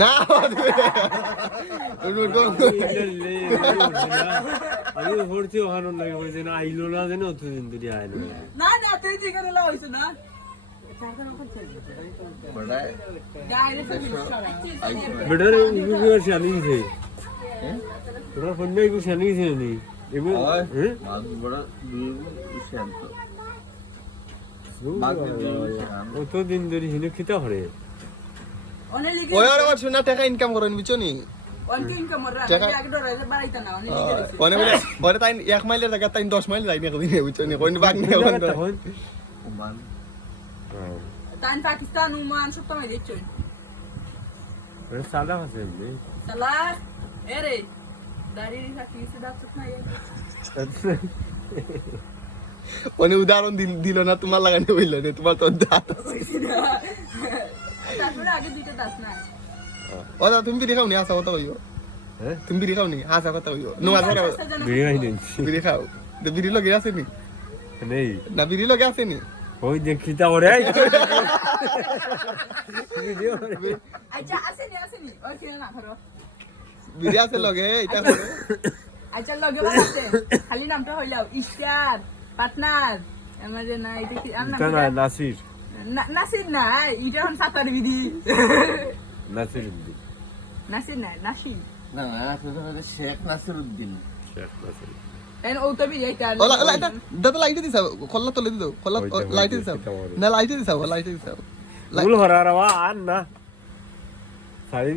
না আমি পড়ছি ওখানে লাগে বলছে না আইলো না যেন অতদিন ধরে আইলো না না তুই যেখানে লাও হইছ না বেটার ইউনিভার্স জানিছে তোরা ফোন নাই কিছু জানিছে নি এগো হ্যাঁ বড় দুই শান্ত অতদিন ধরে হিনে খিতা হরে অনে লিখে ওই আর আমার শোনা টাকা ইনকাম করেন বুঝছো নি অনকে ইনকাম মরা আগে ডরাইলে বাড়াইতা না অনে লিখে ওনে বলে তাই 1 মাইলের জায়গা তাই 10 মাইল যাই না কদিন বুঝছো নি কোন বাগ নেই তখন ওমান তান পাকিস্তান ওমান সব সময় দিচ্ছ মানে সাদা আছে নি সালা এরে দাড়ি রাখি সেটা চুপ না ওনে উদাহরণ দিল না তোমার লাগানো হইল না তোমার তো দাঁত তারপরে আগে দুইটা দাস না ওদা তুমি বিড়ি খাও নি আসা কথা কইও হ্যাঁ তুমি বিড়ি খাও নি আসা কথা কইও নো আসা বিড়ি খাইনি বিড়ি খাও তো বিড়ি লগে আছে নি নেই না বিড়ি লগে আছে নি ওই যে খিতা হরে ভিডিও আচ্ছা আসেনি ওই কেন না ধরো বিড়ি আছে লগে এটা করো আচ্ছা লগে বানাতে খালি নামটা হইলাও ইস্টার পার্টনার আমাদের না এটা কি আমরা না নাসির নাসির না এটা হন সাতার বিধি নাসির নাসির না নাসির না আসলে শেখ নাসিরউদ্দিন শেখ নাসির এন ও তো বিয়ে এটা ওলা ওলা এটা দাদা লাইট দিছাও খল্লা তোলে দিও খল্লা লাইট দিছাও না লাইট দিছাও লাইট দিছাও ভুল হরারওয়া আর না সারি